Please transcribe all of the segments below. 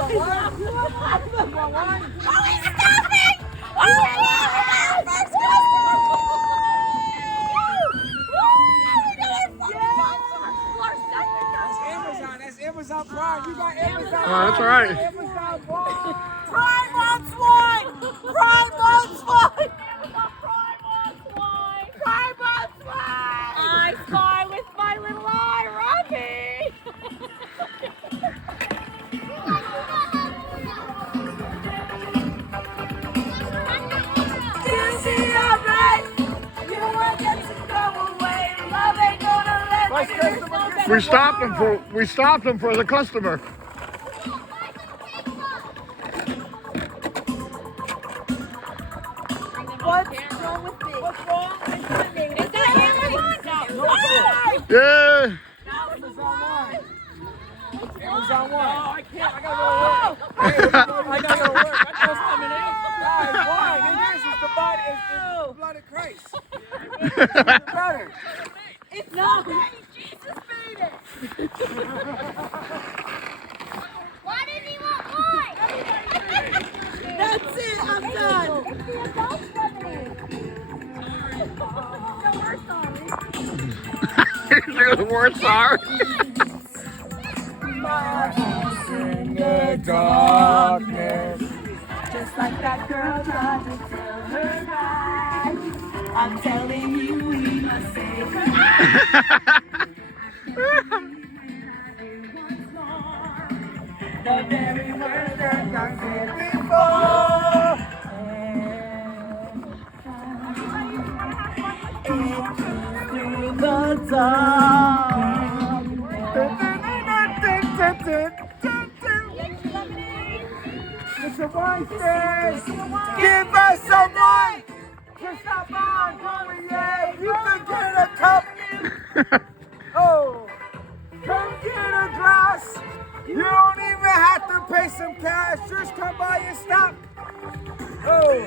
want one? You want one? Oh, he's stopping! Oh, my God! First customer! That's Amazon Prime. You got Amazon. Oh, that's all right. Amazon Prime. Prime wants one! Prime wants one! Amazon Prime wants one! Prime wants one! I spy with my little eye, Robbie! You see your right? You want them to go away. Love ain't gonna let you. We stopped him for the customer. What's wrong with me? What's wrong with me? Is that Amazon? Yeah. Amazon One. Oh, I can't. I gotta go to work. I gotta go to work. I just coming in. Guys, why? This is the body. It's the blood of Christ. It's better. It's not. Jesus made it. Why didn't he want mine? That's it. I'm done. It's the adult remedy. No, we're sorry. We're sorry. In the darkness. Just like that girl tried to tell her guy. I'm telling you, we must save her. The very word that I said before. Into the dark. Mr. Weinstein, give us some wine to stop on, yeah. You can get a cup. Oh, come get a glass. You don't even have to pay some cash. Just come by and stop. Oh,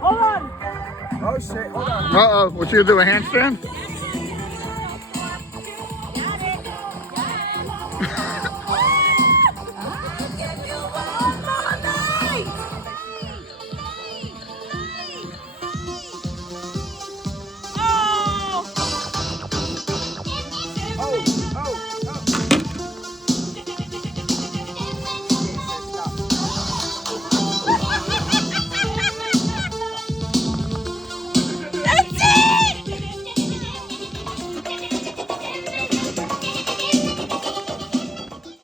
hold on. Oh shit, hold on. Uh-oh, what you gonna do, a handstand?